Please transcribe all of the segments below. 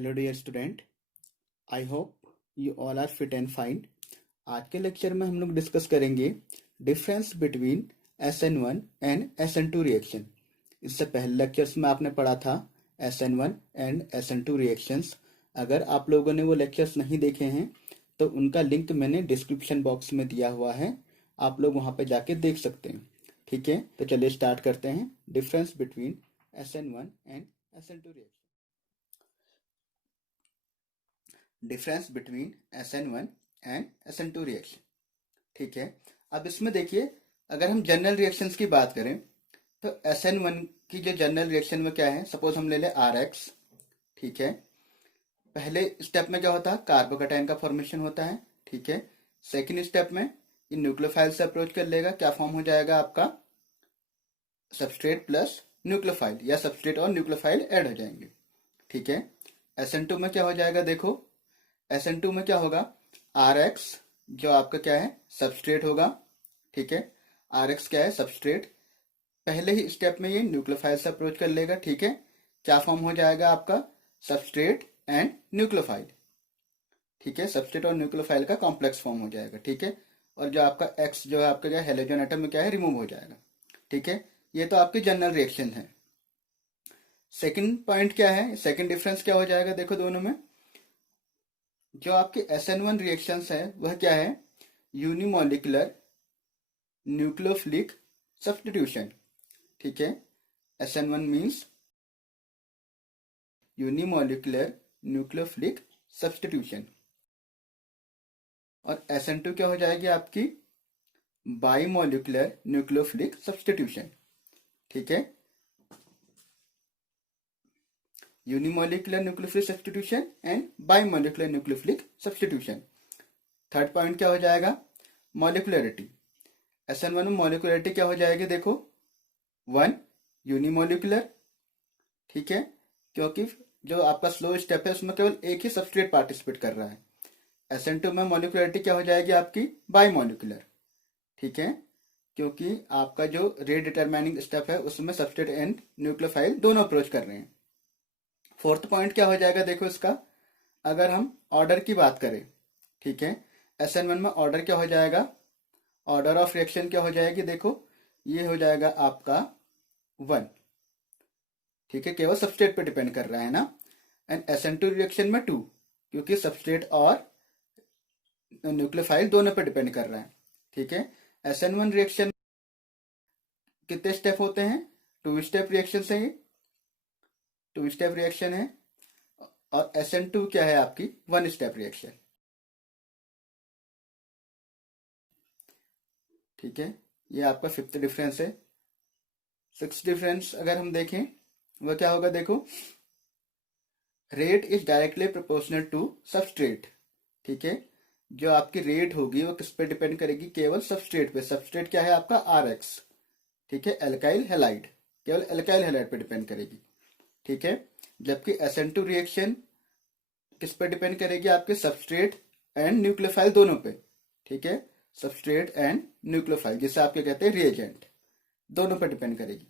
Hello dear student, I hope you all are fit and fine. आज के lecture में हम लोग डिस्कस करेंगे difference between SN1 and SN2 reaction. इससे पहले लेक्चर्स में आपने पढ़ा था SN1 एंड SN2 रिएक्शंस। अगर आप लोगों ने वो लेक्चर्स नहीं देखे हैं तो उनका लिंक मैंने डिस्क्रिप्शन बॉक्स में दिया हुआ है, आप लोग वहाँ पे जाके देख सकते हैं। ठीक है, तो चलिए स्टार्ट करते हैं difference between SN1 and SN2 reaction. Difference between SN1 and SN2 reaction. ठीक है, अब इसमें देखिए, अगर हम जनरल रिएक्शंस की बात करें तो SN1 की जो जनरल रिएक्शन में क्या है, सपोज हम ले लें RX। ठीक है, पहले स्टेप में क्या होता है, कार्बोकैटायन का फॉर्मेशन होता है। ठीक है, सेकेंड स्टेप में ये न्यूक्लियोफाइल से अप्रोच कर लेगा, क्या फॉर्म हो जाएगा आपका, सबस्ट्रेट प्लस न्यूक्लियोफाइल, या सबस्ट्रेट और न्यूक्लियोफाइल ऐड हो जाएंगे। ठीक है, SN2 में क्या हो जाएगा, देखो SN2 में क्या होगा, RX जो आपका क्या है, सबस्ट्रेट होगा। ठीक है, RX क्या है, सबस्ट्रेट। पहले ही स्टेप में ये न्यूक्लियोफाइल से अप्रोच कर लेगा। ठीक है, क्या फॉर्म हो जाएगा आपका, सबस्ट्रेट एंड न्यूक्लियोफाइल। ठीक है, सबस्ट्रेट और न्यूक्लियोफाइल का कॉम्प्लेक्स फॉर्म हो जाएगा। ठीक है, और जो आपका X जो है आपका क्या हेलोजन एटम में क्या है, रिमूव हो जाएगा। ठीक है, ये तो आपकी जनरल रिएक्शन है। सेकंड पॉइंट क्या है, सेकंड डिफरेंस क्या हो जाएगा, देखो दोनों में जो आपके SN1 रिएक्शंस है वह क्या है, यूनिमोलिकुलर न्यूक्लियोफिलिक सब्स्टिट्यूशन। ठीक है, SN1 means unimolecular nucleophilic substitution, और SN2 क्या हो जाएगी आपकी, बाइमोलिकुलर न्यूक्लियोफिलिक सब्स्टिट्यूशन। ठीक है, unimolecular nucleophilic substitution and bimolecular nucleophilic substitution. Third point क्या हो जाएगा, मॉलिकुलरिटी। SN1 में मॉलिकुलरिटी क्या हो जाएगी, देखो 1 यूनिमोलिकुलर। ठीक है, क्योंकि जो आपका स्लो स्टेप है उसमें केवल एक ही सबस्ट्रेट पार्टिसिपेट कर रहा है। SN2 में मॉलिकुलरिटी क्या हो जाएगी आपकी, बाइमोलिकुलर। ठीक है, क्योंकि आपका जो रेट डिटरमाइनिंग स्टेप है उसमें सबस्ट्रेट एंड न्यूक्लियोफाइल दोनों अप्रोच कर रहे हैं। फोर्थ पॉइंट क्या हो जाएगा, देखो इसका, अगर हम ऑर्डर की बात करें। ठीक है, SN1 में ऑर्डर क्या हो जाएगा, ऑर्डर ऑफ रिएक्शन क्या हो जाएगी, देखो ये हो जाएगा आपका 1। ठीक है, केवल सबस्ट्रेट पे डिपेंड कर रहा है ना। एंड SN2 रिएक्शन में 2, क्योंकि सबस्ट्रेट और न्यूक्लियोफाइल दोनों पे डिपेंड कर रहा है। ठीक है, SN1 रिएक्शन कितने स्टेप होते हैं, 2 स्टेप रिएक्शन है, ये 2 स्टेप रिएक्शन है। और SN2 क्या है आपकी, 1 स्टेप रिएक्शन। ठीक है, ये आपका फिफ्थ डिफरेंस है। सिक्स डिफरेंस अगर हम देखें वह क्या होगा, देखो rate is directly proportional to substrate. ठीक है, जो आपकी रेट होगी वो किस पे डिपेंड करेगी, केवल सबस्ट्रेट पे। सबस्ट्रेट क्या है आपका, RX। ठीक है, एल्काइल हैलाइड, केवल एल्काइल हैलाइड पे डिपेंड करेगी। ठीक है, जबकि SN2 रिएक्शन किस पे डिपेंड करेगी, आपके सबस्ट्रेट एंड न्यूक्लियोफाइल दोनों पे। ठीक है, सबस्ट्रेट एंड न्यूक्लियोफाइल, जिसे आपके कहते हैं रिएजेंट, दोनों पे डिपेंड करेगी।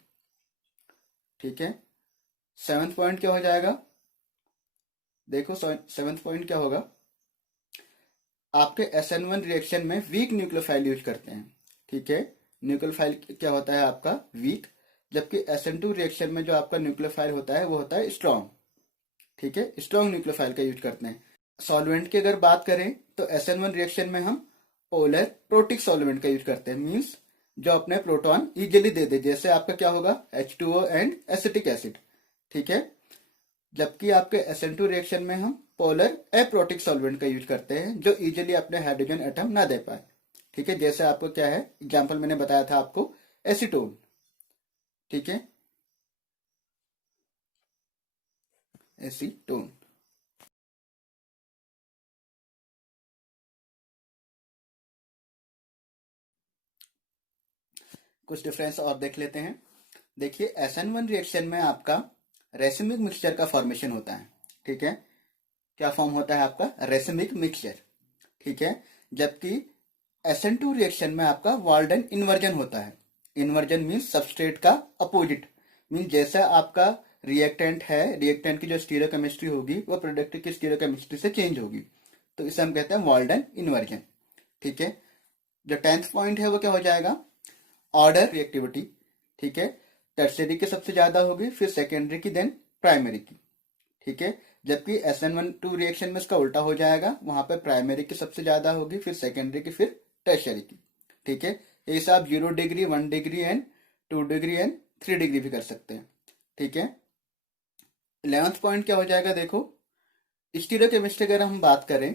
ठीक है, सेवंथ पॉइंट क्या हो जाएगा, देखो सेवंथ पॉइंट क्या होगा, आपके SN1 रिएक्शन में वीक न्यूक्लियोफाइल यूज करते हैं। ठीक है, न्यूक्लियोफाइल क्या होता है आपका, वीक, जबकि SN2 रिएक्शन में जो आपका न्यूक्लियोफाइल होता है वो होता है स्ट्रॉन्ग। ठीक है, स्ट्रॉन्ग न्यूक्लियोफाइल का यूज करते हैं। सॉल्वेंट की अगर बात करें तो SN1 रिएक्शन में हम पोलर प्रोटिक सॉल्वेंट का यूज करते हैं, मींस जो अपने प्रोटॉन इजिली दे दे, जैसे आपका क्या होगा, H2O एंड एसिटिक एसिड। ठीक है, जबकि आपके SN2 रिएक्शन में हम पोलर एप्रोटिक सॉल्वेंट का यूज करते हैं, जो इजिली अपने हाइड्रोजन एटम ना दे पाए। ठीक है, जैसे आपको क्या है, एग्जाम्पल मैंने बताया था आपको, एसीटोन। ठीक है, एसीटोन। कुछ डिफरेंस और देख लेते हैं। देखिए, SN1 रिएक्शन में आपका रेसिमिक मिक्सचर का फॉर्मेशन होता है। ठीक है, क्या फॉर्म होता है आपका, रेसिमिक मिक्सचर। ठीक है, जबकि SN2 रिएक्शन में आपका वाल्डन इन्वर्जन होता है। इन्वर्जन मीन्स सबस्ट्रेट का अपोजिट, मीन्स जैसा आपका रिएक्टेंट है, रिएक्टेंट की जो स्टीरियोकेमिस्ट्री होगी वो प्रोडक्ट की स्टीरियोकेमिस्ट्री से चेंज होगी, तो इसे हम कहते हैं वाल्डन इन्वर्जन। ठीक है। जो 10th पॉइंट है वो क्या हो जाएगा, ऑर्डर रिएक्टिविटी। ठीक है। टर्शियरी की सबसे ज्यादा होगी, फिर सेकेंडरी की, देन प्राइमरी की। ठीक है। जबकि SN1 2 रिएक्शन में इसका उल्टा हो जाएगा, वहां पर प्राइमरी की सबसे ज्यादा होगी, फिर सेकेंडरी की, फिर टर्शियरी की। ठीक है। ये हिसाब 0 degree, 1 degree and 2 degree and 3 degree भी कर सकते हैं। ठीक है। 11th पॉइंट क्या हो जाएगा, देखो स्टीरियोकेमिस्ट्री अगर हम बात करें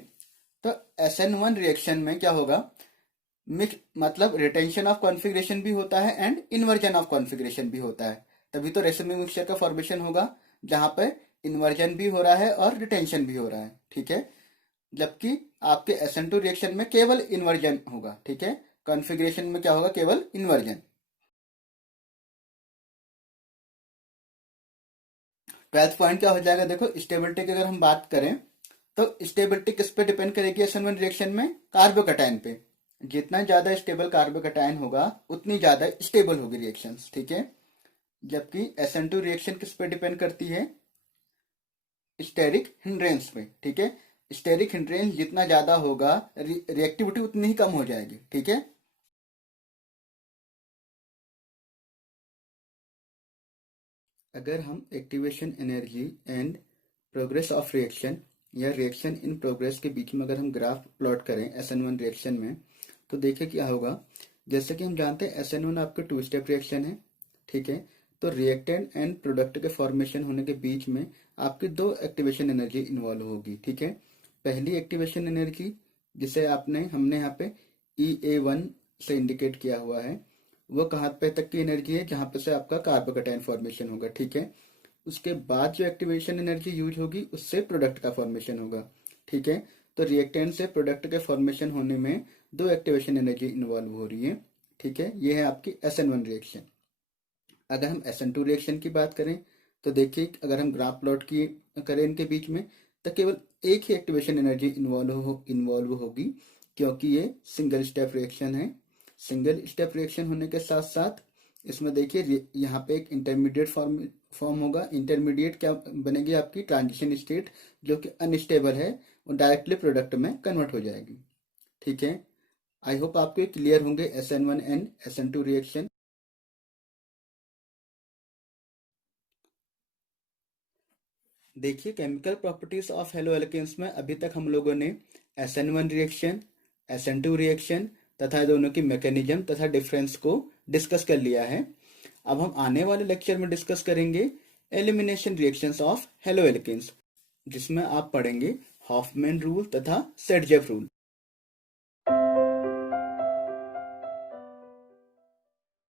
तो SN1 रिएक्शन में क्या होगा, मिक्स मतलब रिटेंशन ऑफ कॉन्फ़िगरेशन भी होता है एंड इन्वर्जन ऑफ कॉन्फ़िगरेशन भी होता है। तभी तो रेसिमी मिक्सचर का फॉर्मेशन होगा जहां पे इन्वर्जन भी हो रहा है और रिटेंशन भी हो रहा है। ठीक है। जबकि आपके SN2 रिएक्शन में केवल इन्वर्जन होगा। ठीक है। कॉन्फ़िगरेशन में क्या होगा, केवल इन्वर्जन। 12th पॉइंट क्या हो जाएगा, देखो स्टेबिलिटी की अगर हम बात करें तो स्टेबिलिटी किस पे डिपेंड करेगी SN1 रिएक्शन में, कार्बोकैटायन पे। जितना ज्यादा स्टेबल कार्बोकैटायन होगा उतनी ज्यादा स्टेबल होगी रिएक्शंस। ठीक है। जबकि SN2 रिएक्शन किस पे डिपेंड करती है, स्टेरिक हिंड्रेंस पे। ठीक है। स्टेरिक हिंड्रेंस जितना ज्यादा होगा रिएक्टिविटी उतनी ही कम हो जाएगी। ठीक है। अगर हम activation energy and progress of reaction या रिएक्शन इन प्रोग्रेस के बीच में अगर हम ग्राफ प्लॉट करें SN1 रिएक्शन में, तो देखिए क्या होगा। जैसे कि हम जानते हैं SN1 आपके 2 स्टेप रिएक्शन है। ठीक है। तो रिएक्टेंट एंड प्रोडक्ट के फॉर्मेशन होने के बीच में आपकी 2 एक्टिवेशन एनर्जी इन्वॉल्व होगी। ठीक है। पहली एक्टिवेशन एनर्जी जिसे हमने यहाँ पे EA1 से इंडिकेट किया हुआ है, वो कहाँ पे तक की एनर्जी है, जहां पे से आपका कार्बोकैटायन फॉर्मेशन होगा। ठीक है। उसके बाद जो एक्टिवेशन एनर्जी यूज होगी उससे प्रोडक्ट का फॉर्मेशन होगा। ठीक है। तो रिएक्टेंट से प्रोडक्ट के फॉर्मेशन होने में 2 एक्टिवेशन एनर्जी इन्वॉल्व हो रही है। ठीक है। ये है आपकी SN1 रिएक्शन। अगर हम SN2 रिएक्शन की बात करें तो देखिए, अगर हम ग्राफ प्लॉट की करें इनके बीच में, तो केवल एक ही एक्टिवेशन एनर्जी इन्वॉल्व होगी, क्योंकि ये सिंगल स्टेप रिएक्शन है। सिंगल स्टेप रिएक्शन होने के साथ साथ इसमें देखिए यहाँ पे एक इंटरमीडिएट फॉर्म होगा। इंटरमीडिएट क्या बनेगी, आपकी ट्रांजिशन स्टेट जो कि अनस्टेबल है, वो डायरेक्टली प्रोडक्ट में कन्वर्ट हो जाएगी। ठीक है। आई होप आपके क्लियर होंगे SN1 एंड SN2 रिएक्शन। देखिए chemical properties of halo alkenes में अभी तक हम लोगों ने SN1 रिएक्शन, SN2 रिएक्शन तथा दोनों की मैकेनिज्म तथा डिफरेंस को डिस्कस कर लिया है। अब हम आने वाले लेक्चर में डिस्कस करेंगे elimination reactions of halo alkenes, जिसमें आप पढ़ेंगे हॉफमैन रूल तथा सेडजेफ रूल।